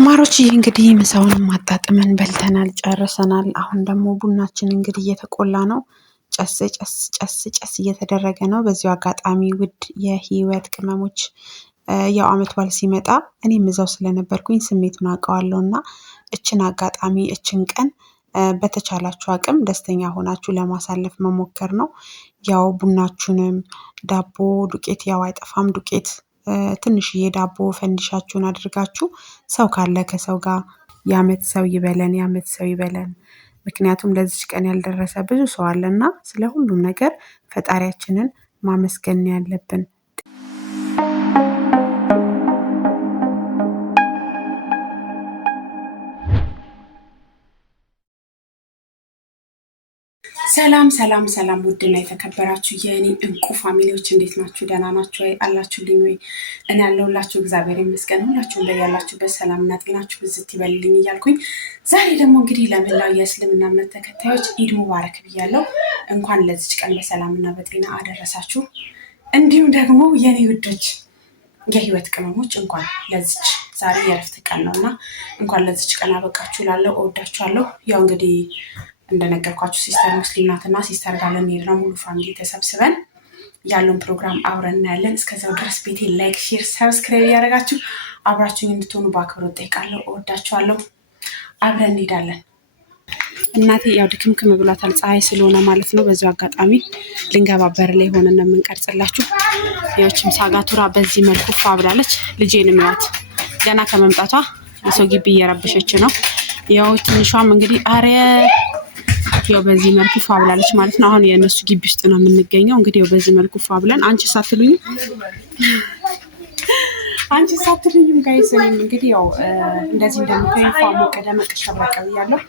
ማሮች እንግዲህ ምሳውን ማጣጥመን በልተናል ጨርሰናል። አሁን ደግሞ ቡናችን እንግዲህ እየተቆላ ነው። ጨስ ጨስ ጨስ ጨስ እየተደረገ ነው። በዚሁ አጋጣሚ ውድ የህይወት ቅመሞች ያው አመት በዓል ሲመጣ እኔም እዛው ስለነበርኩኝ ስሜቱን አውቀዋለሁና እችን አጋጣሚ እችን ቀን በተቻላችሁ አቅም ደስተኛ ሆናችሁ ለማሳለፍ መሞከር ነው። ያው ቡናችሁንም ዳቦ ዱቄት ያው አይጠፋም ዱቄት ትንሽዬ ዳቦ ፈንዲሻችሁን አድርጋችሁ ሰው ካለ ከሰው ጋር የአመት ሰው ይበለን የአመት ሰው ይበለን። ምክንያቱም ለዚች ቀን ያልደረሰ ብዙ ሰው አለና ስለ ሁሉም ነገር ፈጣሪያችንን ማመስገን ያለብን። ሰላም ሰላም ሰላም ውድና የተከበራችሁ የኔ እንቁ ፋሚሊዎች እንዴት ናችሁ? ደህና ናችሁ ወይ? አላችሁልኝ ወይ? እኔ ያለሁላችሁ እግዚአብሔር ይመስገን። ሁላችሁም በያላችሁበት ሰላምና ጤናችሁ ብዝት ይበልልኝ እያልኩኝ ዛሬ ደግሞ እንግዲህ ለመላው የእስልምና እምነት ተከታዮች ኢድ ሙባረክ ብያለሁ። እንኳን ለዚች ቀን በሰላምና በጤና አደረሳችሁ። እንዲሁም ደግሞ የኔ ውዶች የህይወት ቅመሞች እንኳን ለዚች ዛሬ የእረፍት ቀን ነውና እንኳን ለዚች ቀን አበቃችሁ እላለሁ። እወዳችኋለሁ። ያው እንግዲህ እንደነገርኳችሁ ሲስተር ሙስሊም ናትና ሲስተር ጋር ልንሄድ ነው። ሙሉ ፋሚሊ ተሰብስበን ያለውን ፕሮግራም አብረን እናያለን። እስከዛው ድረስ ቤቴን ላይክ፣ ሼር፣ ሰብስክራይብ እያደረጋችሁ አብራችሁኝ እንድትሆኑ በአክብሮት ጠይቃለሁ። እወዳችኋለሁ። አብረን እንሄዳለን። እናቴ ያው ድክምክም ብሏታል ፀሐይ ስለሆነ ማለት ነው። በዚሁ አጋጣሚ ልንገባ በር ላይ ሆነን ነው የምንቀርጽላችሁ። ያዎችም ሳጋቱራ በዚህ መልኩ ፏ ብላለች። ልጄንም ያዋት ገና ከመምጣቷ የሰው ግቢ እየረበሸች ነው። ያው ትንሿም እንግዲህ አረ ያው በዚህ መልኩ ፏ ብላለች ማለት ነው። አሁን የእነሱ ግቢ ውስጥ ነው የምንገኘው። እንግዲህ ያው በዚህ መልኩ ፏ ብለን አንቺ ሳትሉኝም ጋይስ እኔም እንግዲህ ያው እንደዚህ እንደምታዩኝ ፏ ሞቅ ደመቅ ሸብረቅ ብያለሁ።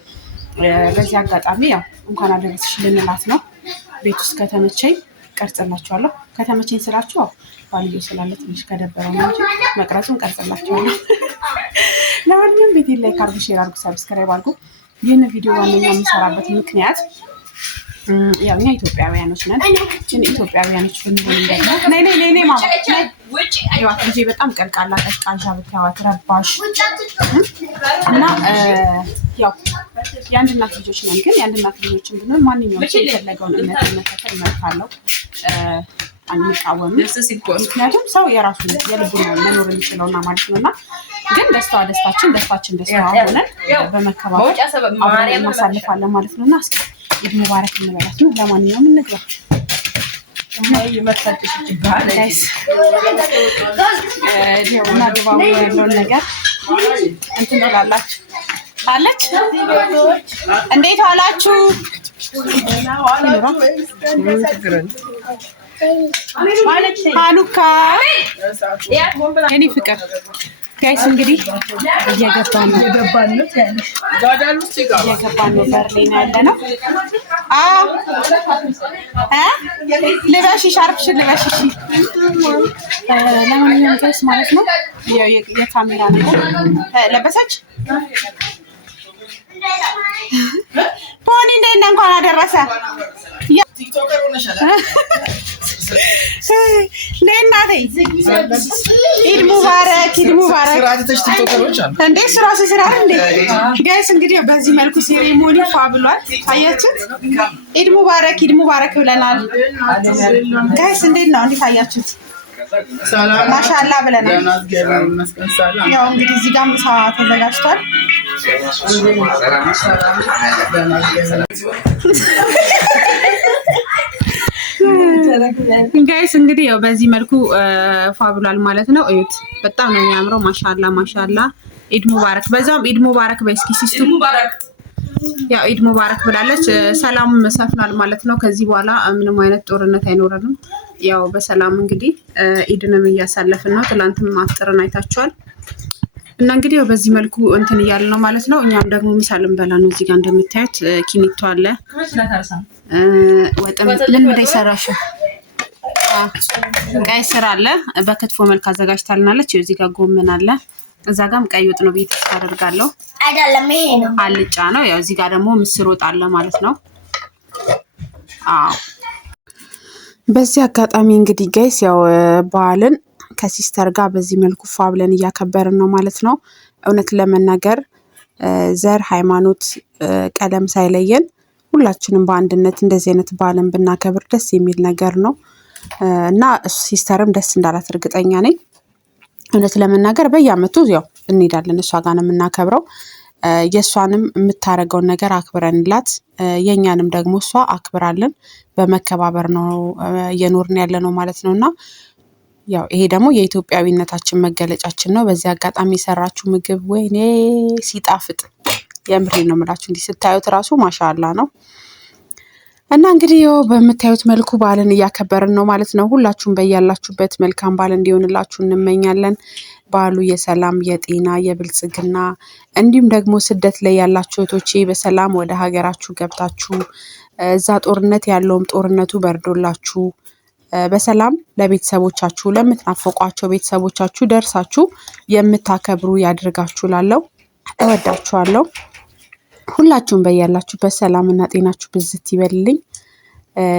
በዚህ አጋጣሚ ያው እንኳን አደረስሽ ልንላት ነው። ቤት ውስጥ ከተመቸኝ ቀርጽላችኋለሁ። ከተመቸኝ ስላችሁ ያው ባልዮ ስላለ ትንሽ ከደበረው ነው እንጂ መቅረጹን ቀርጽላችኋለሁ። ለማንኛውም ቤቴን ላይክ አድርጉ፣ ሼር አድርጉ፣ ሰብስክራይብ አድርጉ። ይህን ቪዲዮ ዋነኛ የምሰራበት ምክንያት ያው እኛ ኢትዮጵያውያኖች ነን። ግን ኢትዮጵያውያኖች ብንሆን ደግሞ ነይ ማማ ያው ልጄ በጣም ቀልቃላ ቀሽቃሻ ብታዋት ረባሽ እና ያው የአንድ እናት ልጆች ነን። ግን የአንድ እናት ልጆች ብንሆን ማንኛውም የፈለገውን እምነት መከተል መብት አለው። አንቃወምም። ምክንያቱም ሰው የራሱ የልቡ ነው መኖር የሚችለውና ማለት ነውና ግን ደስታዋ ደስታችን ደስታችን ደስታዋ ሆነን በመከባበር አብረን እናሳልፋለን ማለት ነውና እስኪ ኢድ ሙባረክ እንበላት ነው። ለማንኛውም እንግባ። እና ድባቡ ያለውን ነገር እንትን ትላላችሁ አለች። እንዴት ዋላችሁ? ሀኑካ የኔ ፍቅር ጋይስ እንግዲህ እየገባን ነው በር ላይ ነው ያለነው። ልበሽ ሻርፕሽን ልበሽ። ለማንኛውም ጋይስ ማለት ነው የካሜራ ነገር ለበሰች። ፖኒ እንዴት ነህ? እንኳን አደረሰ። እናቴ ኢድ ሙባረክ ኢድ ሙባረክ። እንዴ ስራስ ስራ እንዴ ጋይስ እንግዲህ በዚህ መልኩ ሴሬሞኒ ፏ ብሏል። አያችሁት? ኢድ ሙባረክ ኢድ ሙባረክ ብለናል ጋይስ። እንዴት ነው? እንዴት አያችሁት? ማሻአላ ብለናል። ያው እንግዲህ እዚህ ጋር ምሳ ተዘጋጅቷል። ጋይስ እንግዲህ ያው በዚህ መልኩ ፏ ብሏል ማለት ነው። እዩት፣ በጣም ነው የሚያምረው። ማሻአላ ማሻአላ። ኢድ ሙባረክ። በዛውም ኢድ ሙባረክ በእስኪ ሲስቱ ያው ኢድ ሙባረክ ብላለች። ሰላም ሰፍኗል ማለት ነው። ከዚህ በኋላ ምንም አይነት ጦርነት አይኖረንም። ያው በሰላም እንግዲህ ኢድንም እያሳለፍን ነው። ትላንትም አፍጥረን አይታችኋል። እና እንግዲህ በዚህ መልኩ እንትን እያለ ነው ማለት ነው። እኛም ደግሞ ምሳ ልንበላ ነው። እዚህ ጋር እንደምታዩት ኪኒቶ አለ። ወጥም ለምን ይሰራሽ? ቀይ ስር አለ። በክትፎ መልክ አዘጋጅታልናለች። እዚህ ጋር ጎመን አለ። እዛ ጋርም ቀይ ወጥ ነው ቤት ታደርጋለሁ። አይደለም ይሄ ነው አልጫ ነው። ያው እዚህ ጋር ደግሞ ምስር ወጥ አለ ማለት ነው። በዚህ አጋጣሚ እንግዲህ ጋይስ ያው በዓልን ከሲስተር ጋር በዚህ መልኩ ፏ ብለን እያከበርን ነው ማለት ነው። እውነት ለመናገር ዘር፣ ሃይማኖት፣ ቀለም ሳይለየን ሁላችንም በአንድነት እንደዚህ አይነት በዓልን ብናከብር ደስ የሚል ነገር ነው እና ሲስተርም ደስ እንዳላት እርግጠኛ ነኝ። እውነት ለመናገር በየአመቱ ያው እንሄዳለን እሷ ጋር ነው የምናከብረው። የእሷንም የምታደርገውን ነገር አክብረንላት የእኛንም ደግሞ እሷ አክብራለን በመከባበር ነው እየኖርን ያለ ነው ማለት ነው። እና ያው ይሄ ደግሞ የኢትዮጵያዊነታችን መገለጫችን ነው። በዚህ አጋጣሚ የሰራችሁ ምግብ ወይኔ ሲጣፍጥ የምሬን ነው የምላችሁ። እንዲህ ስታዩት ራሱ ማሻአላ ነው። እና እንግዲህ ያው በምታዩት መልኩ በዓልን እያከበርን ነው ማለት ነው። ሁላችሁም በያላችሁበት መልካም በዓል እንዲሆንላችሁ እንመኛለን። በዓሉ የሰላም፣ የጤና፣ የብልጽግና እንዲሁም ደግሞ ስደት ላይ ያላችሁ እህቶቼ በሰላም ወደ ሀገራችሁ ገብታችሁ እዛ ጦርነት ያለውም ጦርነቱ በርዶላችሁ በሰላም ለቤተሰቦቻችሁ ለምትናፈቋቸው ቤተሰቦቻችሁ ደርሳችሁ የምታከብሩ ያድርጋችሁ። ላለው እወዳችኋለሁ። ሁላችሁም በያላችሁበት ሰላምና ጤናችሁ ብዝት ይበልልኝ።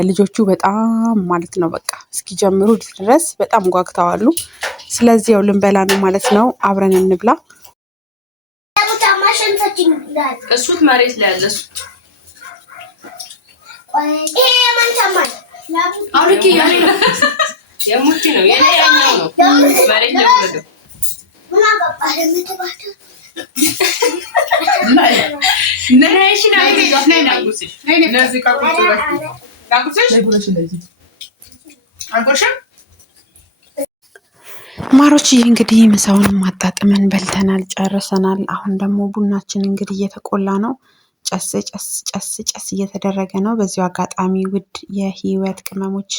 ልጆቹ በጣም ማለት ነው በቃ እስኪጀምሩ ድረስ በጣም ጓግተዋሉ። ስለዚህ ያው ልንበላ ነው ማለት ነው። አብረን እንብላ። እሱት መሬት ላይ ያለ እሱ አውልቂ የሙቲ ነው የኛው ነው መሬት ላይ ወረደ። ማሮች እንግዲህ ምሳውንም አጣጥመን በልተናል ጨርሰናል። አሁን ደግሞ ቡናችን እንግዲህ እየተቆላ ነው። ጨስ ጨስ ጨስ ጨስ እየተደረገ ነው። በዚሁ አጋጣሚ ውድ የህይወት ቅመሞች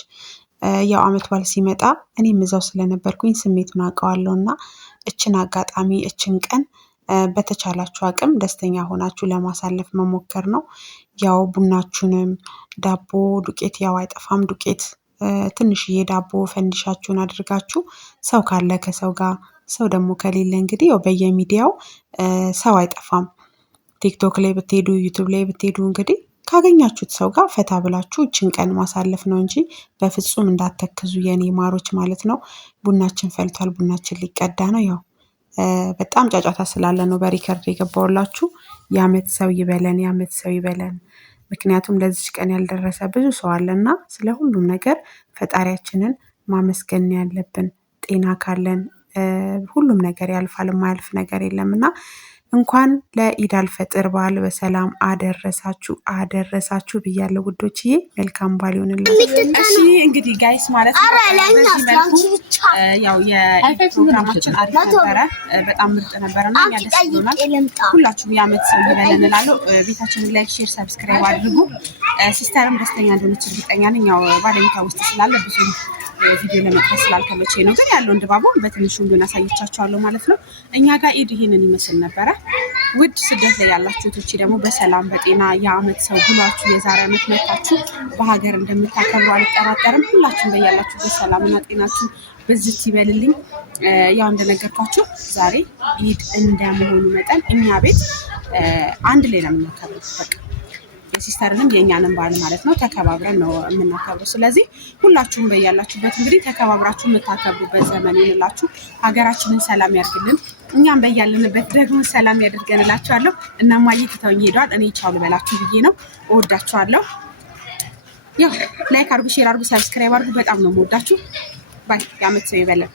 ያው አመት በዓል ሲመጣ እኔም እዛው ስለነበርኩኝ ስሜቱን አውቀዋለሁ እና እችን አጋጣሚ እችን ቀን በተቻላችሁ አቅም ደስተኛ ሆናችሁ ለማሳለፍ መሞከር ነው። ያው ቡናችሁንም ዳቦ ዱቄት ያው አይጠፋም ዱቄት ትንሽዬ ዳቦ ፈንዲሻችሁን አድርጋችሁ ሰው ካለ ከሰው ጋር ሰው ደግሞ ከሌለ እንግዲህ ያው በየሚዲያው ሰው አይጠፋም። ቲክቶክ ላይ ብትሄዱ ዩቲዩብ ላይ ብትሄዱ እንግዲህ ካገኛችሁት ሰው ጋር ፈታ ብላችሁ እችን ቀን ማሳለፍ ነው እንጂ በፍጹም እንዳትተክዙ የኔ ማሮች ማለት ነው። ቡናችን ፈልቷል። ቡናችን ሊቀዳ ነው። ያው በጣም ጫጫታ ስላለ ነው በሪከርድ የገባውላችሁ። የአመት ሰው ይበለን፣ የአመት ሰው ይበለን። ምክንያቱም ለዚች ቀን ያልደረሰ ብዙ ሰው አለና ስለ ሁሉም ነገር ፈጣሪያችንን ማመስገን ያለብን። ጤና ካለን ሁሉም ነገር ያልፋል፣ የማያልፍ ነገር የለምና እንኳን ለኢድ አልፈጥር በዓል በሰላም አደረሳችሁ ብያለሁ ውዶችዬ። መልካም በዓል ይሁንላችሁ። እሺ እንግዲህ ጋይስ ማለት ነው ያው የኢድ ፕሮግራማችን አሪፍ ነበረ፣ በጣም ምርጥ ነበረና እኛ ደስ ብሎናል። ሁላችሁም የአመት ሰው ይበለን እላለሁ። ቤታችንን ላይክ፣ ሼር፣ ሰብስክራይብ አድርጉ። ሲስተርም ደስተኛ እንደሆነች እርግጠኛ ነኝ። ያው ባለቤቷ ውስጥ ስላለ ብዙ ቪዲዮ ለመቅረጽ ስላልተመቼ ነው፣ ግን ያለውን ድባቡን በትንሹ ቢሆን አሳይቻችኋለሁ ማለት ነው። እኛ ጋር ኢድ ይሄንን ይመስል ነበረ። ውድ ስደት ላይ ያላችሁ እህቶቼ ደግሞ በሰላም በጤና የአመት ሰው ብሏችሁ የዛሬ አመት መታችሁ በሀገር እንደምታከብሩ አልጠራጠርም። ሁላችሁም በያላችሁ በሰላምና ጤናችሁ ብዝት ይበልልኝ። ያው እንደነገርኳችሁ ዛሬ ኢድ እንደመሆኑ መጠን እኛ ቤት አንድ ላይ ነው የምናከብረው። በቃ የሲስተርንም የእኛንም በዓል ማለት ነው ተከባብረን ነው የምናከብረው። ስለዚህ ሁላችሁም በያላችሁበት እንግዲህ ተከባብራችሁ የምታከብሩበት ዘመን ይሁንላችሁ። ሀገራችንን ሰላም ያድርግልን፣ እኛም በያለንበት ደግሞ ሰላም ያድርገን እላችኋለሁ። እናማዬ ትተውኝ ሄደዋል። እኔ ቻው ልበላችሁ ብዬ ነው። እወዳችኋለሁ። ያው ላይክ አድርጉ፣ ሼር አድርጉ፣ ሰብስክራይብ አድርጉ። በጣም ነው የምወዳችሁ። ባይ። የአመት ሰው ይበለን።